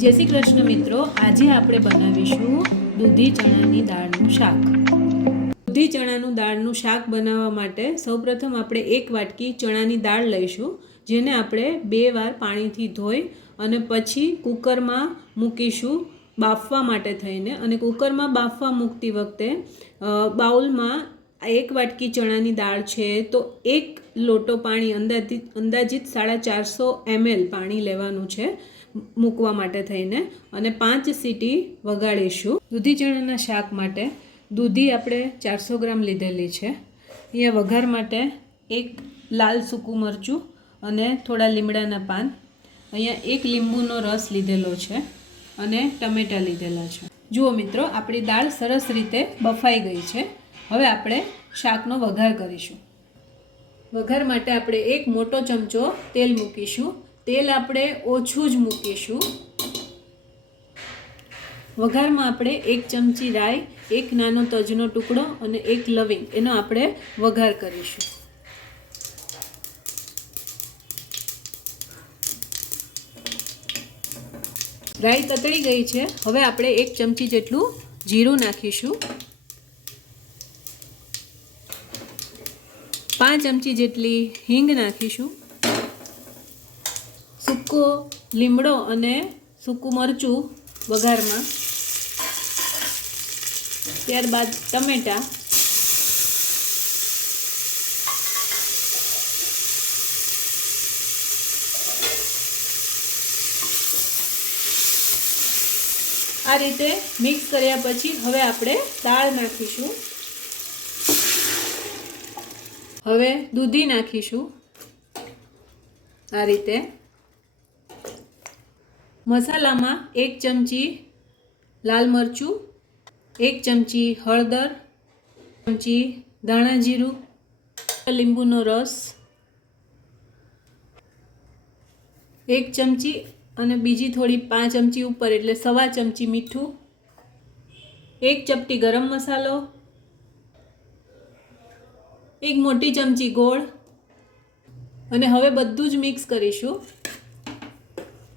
जय श्री कृष्ण मित्रों, आज આપણે બનાવીશું દૂધી ચણાની દાળનું શાક। દૂધી ચણાનું દાળનું શાક બનાવવા માટે સૌપ્રથમ આપણે એક વાટકી ચણાની દાળ લઈશું, જેને આપણે 2 વાર પાણીથી ધોઈ અને પછી કુકરમાં મૂકીશું બાફવા માટે થઈને। અને કુકરમાં બાફવા મૂકતી વખતે બાઉલમાં 1 વાટકી ચણાની દાળ છે તો 1 લોટો પાણી અંદાજિત 450 ml પાણી લેવાનું છે મૂકવા માટે થઈને, અને 5 સીટી વગાડીશું। દૂધી ચણાના શાક માટે દૂધી આપણે 400 ગ્રામ લીધેલી છે। અહીંયા વઘાર માટે 1 લાલ સૂકું મરચું અને થોડા લીમડાના પાન, અહીંયા 1 લીંબુનો રસ લીધેલો છે અને ટમેટાં લીધેલા છે। જુઓ મિત્રો, આપણી દાળ સરસ રીતે બફાઈ ગઈ છે। હવે આપણે શાકનો વઘાર કરીશું। વઘાર માટે આપણે 1 મોટો ચમચો તેલ મૂકીશું। તેલ આપણે ઓછું જ મૂકીશું। વઘારમાં આપણે 1 ચમચી રાઈ, 1 નાનો તજનો ટુકડો અને 1 લવિંગ એનો આપણે વઘાર કરીશું। રાઈ તતળી ગઈ છે। હવે આપણે 1 ચમચી જેટલું જીરું નાખીશું, 5 ચમચી જેટલી હિંગ નાખીશું, સૂકો લીમડો અને સૂકું મરચું વઘારમાં, ત્યારબાદ ટમેટાં, આ રીતે મિક્સ કર્યા પછી હવે આપણે દાળ નાખીશું। હવે દૂધી નાખીશું આ રીતે। મસાલામાં 1 ચમચી લાલ મરચું, 1 ચમચી હળદર, 1 ચમચી ધાણા જીરું, લીંબુનો રસ 1 ચમચી અને બીજી થોડી 5 ચમચી ઉપર એટલે 1.25 ચમચી મીઠું, 1 ચપટી ગરમ મસાલો, 1 મોટી ચમચી ગોળ, અને હવે બધું જ મિક્સ કરીશું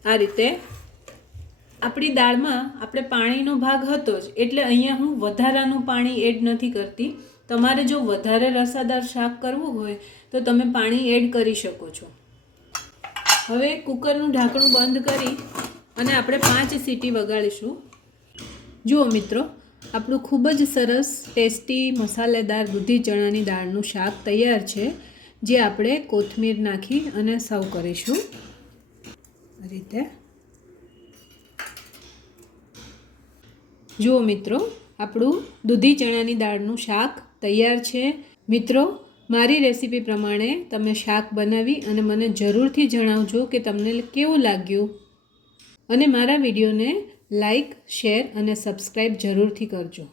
આ રીતે। આપણી દાળમાં આપણે પાણીનો ભાગ હતો જ, એટલે અહીંયા હું વધારાનું પાણી એડ નથી કરતી। તમારે જો વધારે રસાદાર શાક કરવું હોય તો તમે પાણી એડ કરી શકો છો। હવે કુકરનું ઢાંકણું બંધ કરી અને આપણે 5 સીટી વગાડીશું। જુઓ મિત્રો, આપણું ખૂબ જ સરસ ટેસ્ટી મસાલેદાર દૂધી ચણાની દાળનું શાક તૈયાર છે, જે આપણે કોથમીર નાખી અને સર્વ કરીશું આ રીતે। જુઓ મિત્રો, આપણું દૂધી ચણાની દાળનું શાક તૈયાર છે। મિત્રો, મારી રેસીપી પ્રમાણે તમે શાક બનાવી અને મને જરૂરથી જણાવજો કે તમને કેવું લાગ્યું, અને મારા વિડીયોને લાઈક, શેર અને સબસ્ક્રાઈબ જરૂરથી કરજો।